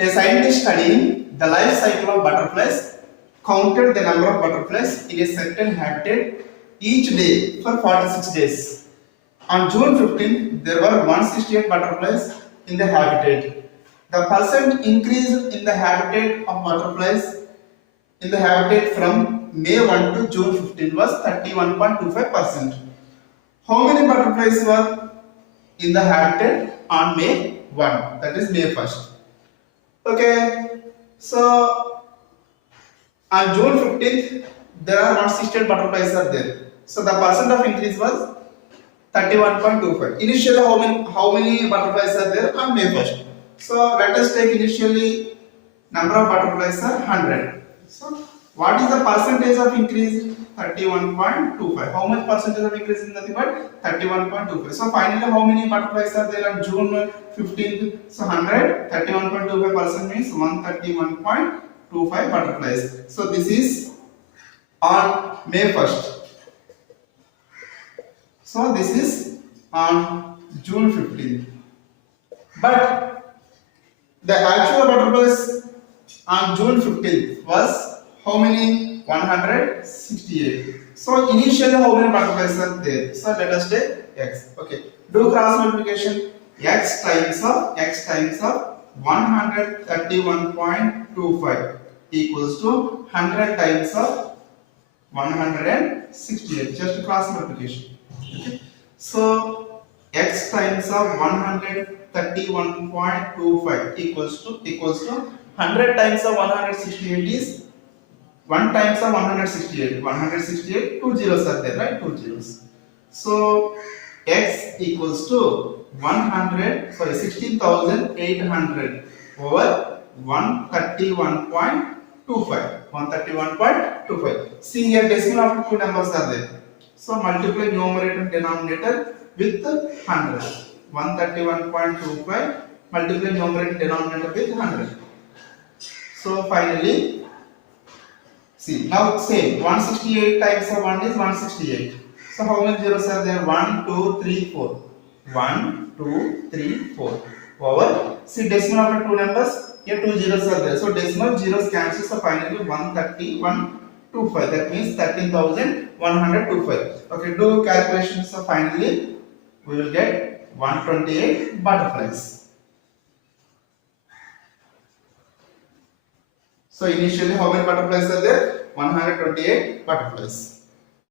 A scientist studying the life cycle of butterflies counted the number of butterflies in a certain habitat each day for 46 days. On June 15, there were 168 butterflies in the habitat. The percent increase in the habitat of butterflies in the habitat from May 1 to June 15 was 31.25%. How many butterflies were in the habitat on May 1? That is May 1st. Okay, so on June 15th, there are 168 butterflies are there. So the percent of increase was 31.25. Initially, how many butterflies are there on May 1st? So let us take initially number of butterflies are 100. So what is the percentage of increase? 31.25. How much percentage of increase is nothing but 31.25. So finally, how many butterflies are there on June 15th? So 100. 31.25% means 131.25 butterflies. So this is on May 1st. So this is on June 15th. But the actual butterflies on June 15th was how many? 168. So initially how many butterflies are there? So let us take x. Okay. Do cross multiplication. X times of 131.25 equals to 100 times of 168. Just cross multiplication. Okay. So x times of 131.25 equals to 100 times of 168 is 1 times of 168. 168, 2 zeros are there, right? 2 zeros. So x equals to 16,800 over 131.25. 131.25. See here, decimal after two numbers are there. So multiply numerator and denominator with 100. 131.25 multiply numerator and denominator with 100. So finally, see now same 168 times of 1 is 168. So how many zeros are there? 1, 2, 3, 4. 1, 2, 3, 4. Over. See decimal after two numbers. Here two zeros are there. So decimal zeros cancels. So finally 131.25. That means 13,125. Okay, do calculations. So finally we will get 128 butterflies. So initially how many butterflies are there? 128 butterflies.